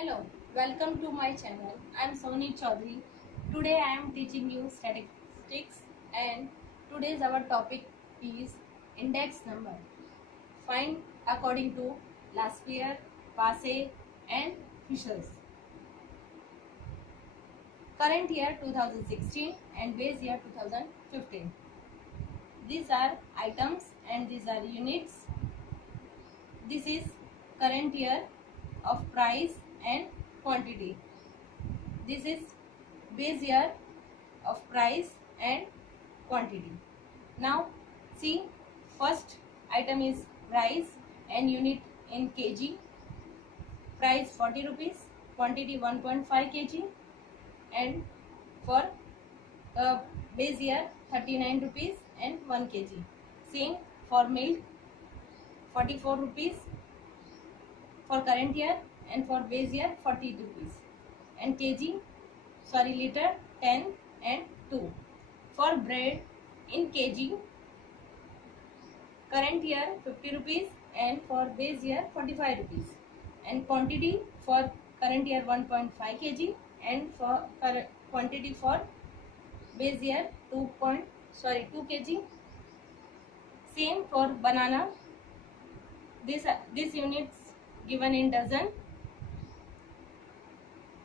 Hello, welcome to my channel. I am Soni Chaudhary. Today I am teaching you statistics and today's our topic is index number. Find according to Laspierre, Passe and Fishers. Current year 2016 and base year 2015. These are items and these are units. This is current year of price and quantity. This is base year of price and quantity. Now see, first item is price and unit in kg. Price 40 rupees, quantity 1.5 kg, and for base year 39 rupees and 1 kg. Same for milk 44 rupees for current year and for base year 40 rupees, and liter 10 and 2. For bread in kg, current year 50 rupees and for base year 45 rupees, and quantity for current year 1.5 kg and for quantity for base year 2 kg. Same for banana. This units given in dozen.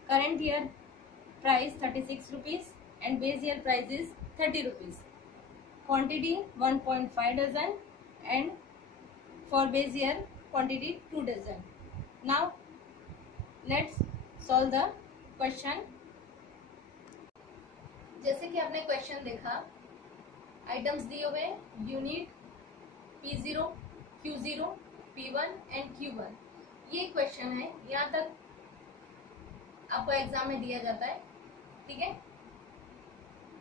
Current year price 36 rupees and base year price is 30 rupees. Quantity 1.5 dozen and for base year quantity 2 dozen. Now let's solve the question. जैसे कि आपने question देखा, items दिए हुए unit P0, Q0, P1 and Q1. ये question है, यहाँ तक आपको एग्जाम में दिया जाता है. ठीक है.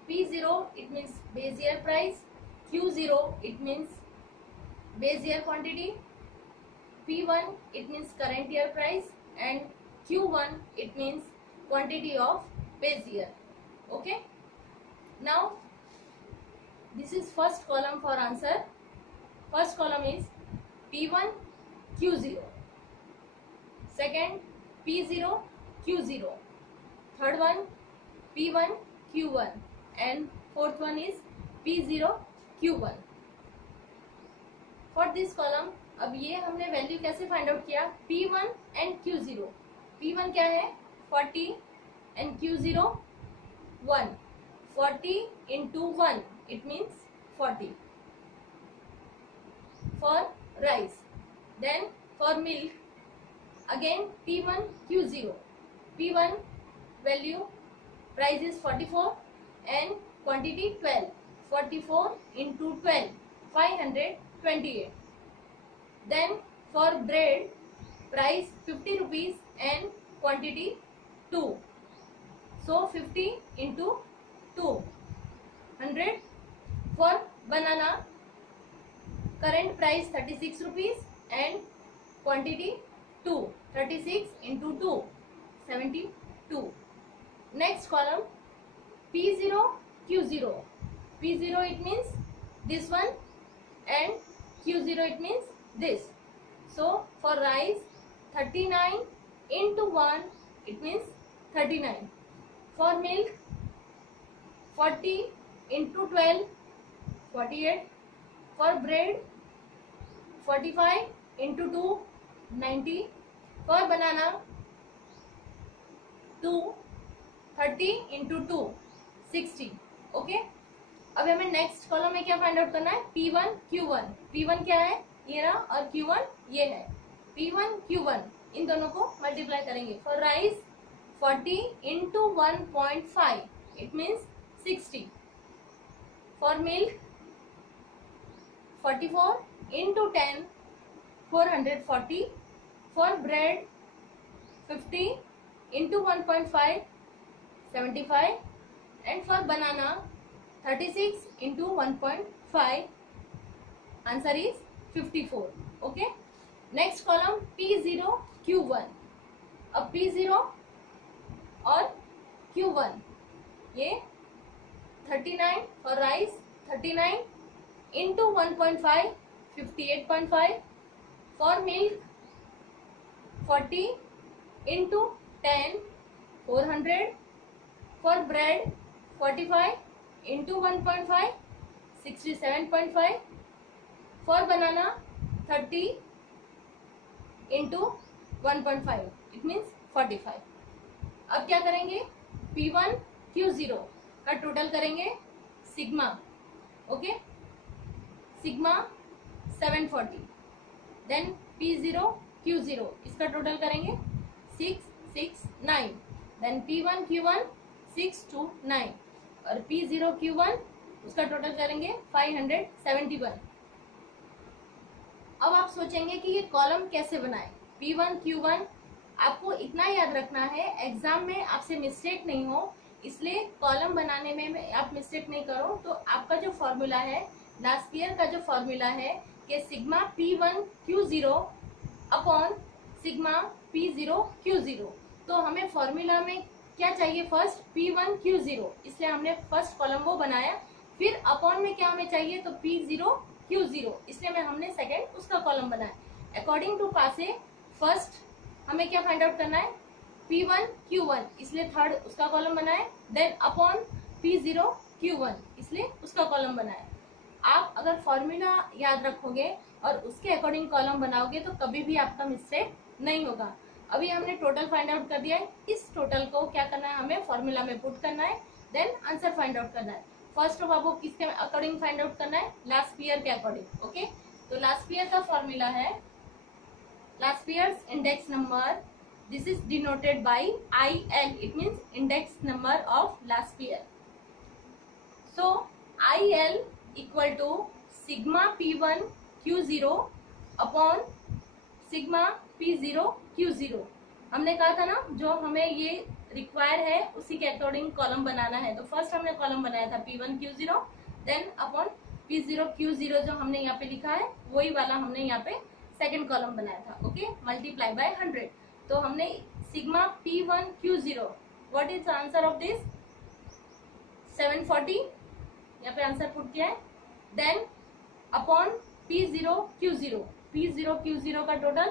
P0 it means base year price, Q0 it means base year quantity, P1 it means current year price and Q1 it means quantity of base year. Okay. Now this is first column for answer. First column is P1 Q0, second P0 Q0, third one P1 Q1 and fourth one is P0 Q1. For this column, अब ये हमने value कैसे find out किया? P1 and Q0. P1 क्या है? 40 and Q0 1. 40 into 1 it means 40. For rice, then for milk again P1 Q0. P1 value price is 44 and quantity 12. 44 into 12 528. Then for bread price 50 rupees and quantity 2. So 50 into 2 100. For banana current price 36 rupees and quantity 2. 36 into 2 72. Next column P0 Q0. P0 it means this one and Q0 it means this. So for rice 39 into 1 it means 39. For milk 40 into 12 48. For bread 45 into 2 90. For banana 2 30 into 2 60. Okay. अब हमें next column में क्या find out करना है? P1 Q1. P1 क्या है? ये रहा, और Q1 ये है. P1 Q1 इन दोनों को मल्टीप्लाई करेंगे. For rice 40 into 1.5 it means 60. For milk 44 into 10 440. For bread 50 into 1.5 75. And for banana 36 into 1.5 answer is 54. Okay. Next column P0 Q1. अब P0 और Q1 ये 39 for rice 39 into 1.5 58.5. For milk 40 into 10 400, for bread 45 into 1.5 67.5, for banana 30 into 1.5 it means 45. अब क्या करेंगे, P1 Q0 का total करेंगे sigma, okay, sigma 740, then P0 Q0 इसका total करेंगे 669, देन P1 Q1 629 और P0 Q1 उसका टोटल करेंगे 571. अब आप सोचेंगे कि ये कॉलम कैसे बनाए. P1 Q1 आपको इतना याद रखना है, एग्जाम में आपसे मिस्टेक नहीं हो, इसलिए कॉलम बनाने में आप मिस्टेक नहीं करो. तो आपका जो फॉर्मूला है, लास्पियर का जो फॉर्मूला है कि sigma P1 Q0 upon sigma P0 Q0. तो हमें फॉर्मूला में क्या चाहिए, फर्स्ट P1 Q0, इसलिए हमने फर्स्ट कॉलम वो बनाया. फिर अपॉन में क्या हमें चाहिए, तो P0 Q0, इसलिए हमने सेकेंड उसका कॉलम बनाया. अकॉर्डिंग टू पासे फर्स्ट हमें क्या फाइंड आउट करना है, P1 Q1, इसलिए थर्ड उसका कॉलम बनाए. देन अपॉन P0 Q1, इसलिए उसका कॉलम बनाए. आप अगर फॉर्मूला याद रखोगे और उसके अकॉर्डिंग कॉलम बनाओगे तो कभी भी आपका मिस्टेक नहीं होगा. अभी हमने टोटल फाइंड आउट कर दिया है, इस टोटल को क्या करना है, हमें फॉर्मूला में पुट करना है, देन आंसर फाइंड आउट करना है. फर्स्ट ऑफ आपको किसके अकॉर्डिंग फाइंड आउट करना है, लास्पियर के अकॉर्डिंग, ओके. तो लास्पियर का फॉर्मूला है, Laspeyres index number, this is denoted by IL, it means index number of Laspierre. So IL equal to sigma P1 Q0 upon sigma P0 Q0. हमने कहा था ना, जो हमें ये रिक्वायर है उसी के अकॉर्डिंग कॉलम बनाना है. तो फर्स्ट हमने कॉलम बनाया था P1 Q0, then upon P0 Q0 जो हमने यहाँ पे लिखा है वही वाला हमने यहाँ पे सेकेंड कॉलम बनाया था, ओके, मल्टीप्लाई बाय 100. तो हमने sigma P1 Q0, what is answer of this, 740, यहाँ पे आंसर पुट किया है. Then upon P0 Q0, P0 Q0 का total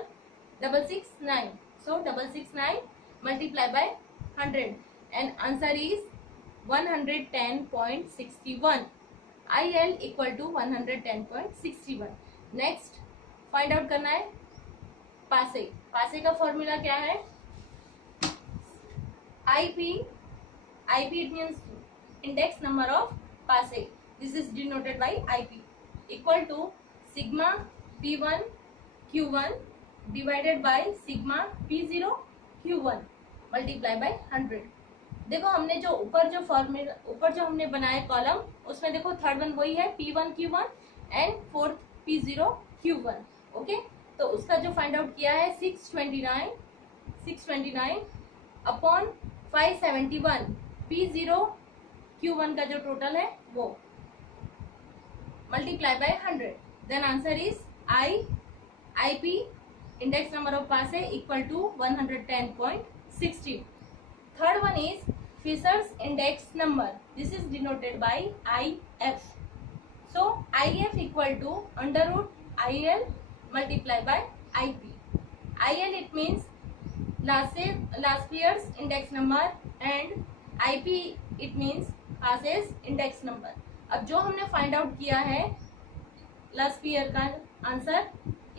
669, so 669 multiply by 100 and answer is 110.61. IL equal to 110.61. Next find out करना है पासे. पासे का फॉर्मूला क्या है, IP it means index number of पासे, this is denoted by IP, equal to sigma P1 Q1 divided by sigma P0 Q1 multiply by 100. देखो हमने जो ऊपर जो फॉर्मूला ऊपर जो हमने बनाया कॉलम, उसमें देखो थर्ड वन वही है P1 Q1 and fourth P0 Q1, okay. तो उसका जो फाइंड आउट किया है 629 अपॉन 571, P0 Q1 का जो टोटल है वो multiply by 100. Then answer is IP index number of Paasche equal to 110.60. Third one is Fisher's index number, this is denoted by IF. So IF equal to under root IL multiply by IP. IL it means Laspierre's index number and IP it means passes index number. अब जो हमने find out किया है लास्पियर का answer,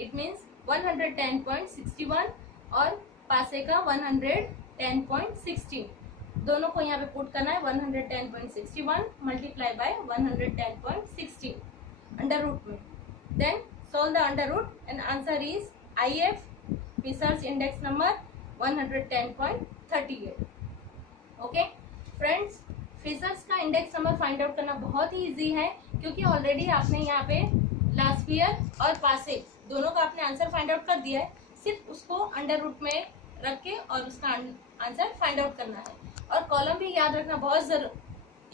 it means 110.61 और पासे का 110.16. दोनों को यहाँ पे पुट करना है, 110.61 मल्टीप्लाई बाय 110.16 अंडर रूट में. Then solve the under root and answer is IF Fisher's index number 110.38. Okay friends, Fisher's का इंडेक्स नंबर फाइंड आउट करना बहुत ही इजी है, क्योंकि ऑलरेडी आपने यहाँ पे लास्पियर और पासे दोनों का आपने आंसर फाइंड आउट कर दिया है. सिर्फ उसको अंडर रूट में रख के और उसका आंसर फाइंड आउट करना है. और कॉलम भी याद रखना बहुत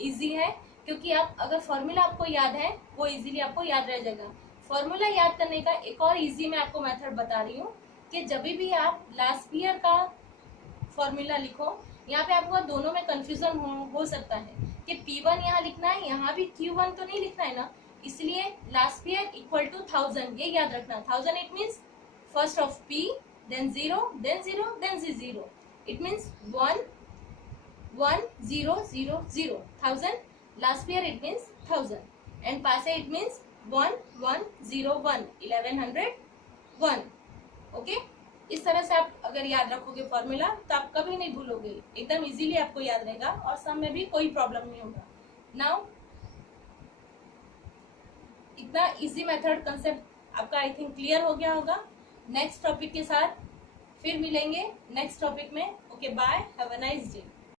इजी है, क्योंकि आप अगर फॉर्मूला आपको याद है वो इजीली आपको याद रह जाएगा. फॉर्मूला याद करने का एक और इजी मैं आपको मेथड बता रही हूँ कि जब भी आप लास्पियर का फॉर्मूला लिखो, यहाँ पे आपको दोनों में कंफ्यूजन हो सकता है कि P1 यहाँ लिखना है, यहाँ भी Q1 तो नहीं लिखना है ना, इसलिए लास्पियर इक्वल टू 1000, ये याद रखना. 1000 it means first of P, then 0, then 0, then 0. It means 11000 1000. Last pair it means 1000 and passe it means 1101 1101. Okay, इस तरह से आप अगर याद रखोगे फॉर्मूला तो आप कभी नहीं भूलोगे, एकदम इजीली आपको याद रहेगा और सम में भी कोई प्रॉब्लम नहीं होगा. नाउ इतना इजी मेथड कंसेप्ट आपका आई थिंक क्लियर हो गया होगा. नेक्स्ट टॉपिक के साथ फिर मिलेंगे नेक्स्ट टॉपिक में. Okay, bye, have a nice day.